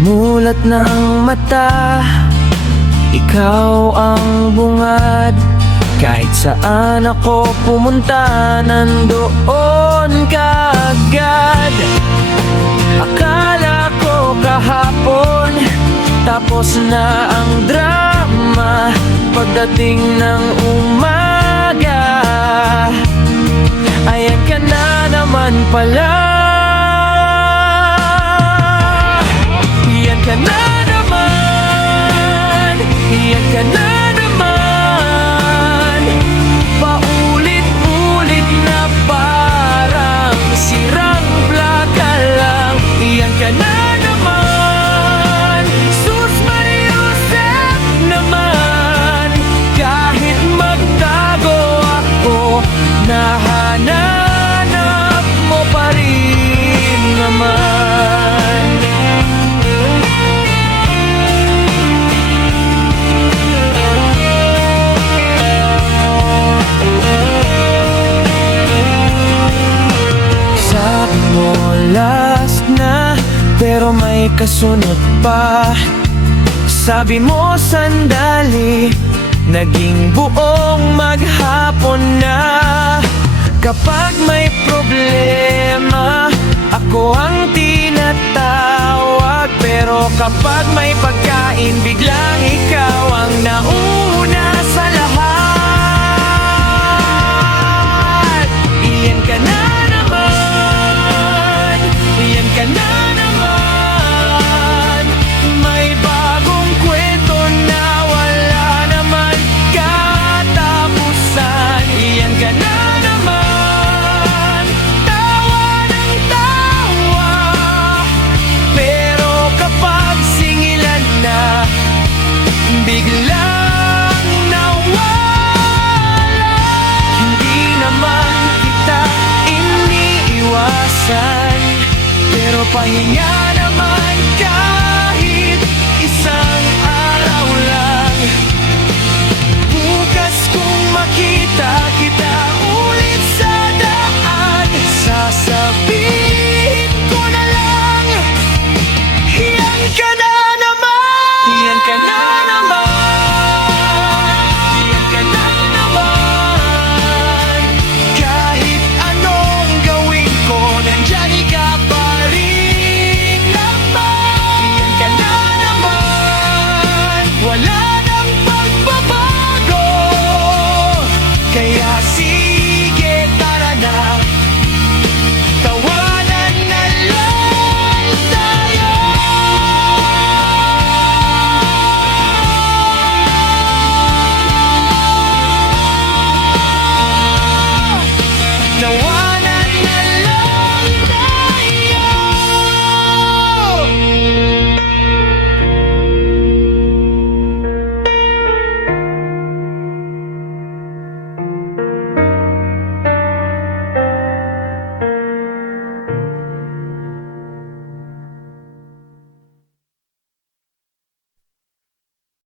Mulat na ang mata, ikaw ang bungad. Kahit saan ako pumunta, nandoon ka agad. Akala ko kahapon tapos na ang drama. Pagdating ng umaga, ayan ka na naman pala. Iyan ka na naman, iyan ka na naman. Paulit-ulit na parang sirang plaka lang. Iyan ka na naman, sus Mariusep naman. Kahit magtago ako, nahanap mo pa rin naman. Sabi mo last na, pero may kasunod pa. Sabi mo sandali, naging buong maghapon na. Kapag may problema, ako ang tinatawag. Pero kapag may pagkain, biglang ikaw ang nauna sa lahat. Iyan ka na naman, iyan ka na naman. May bagong kwento na wala naman katapusan. Iyan ka na naman, tawa ng tawa. Pero kapag singilan na, biglang nawala. Hindi naman kita iniiwasan, pero pahinga naman ka.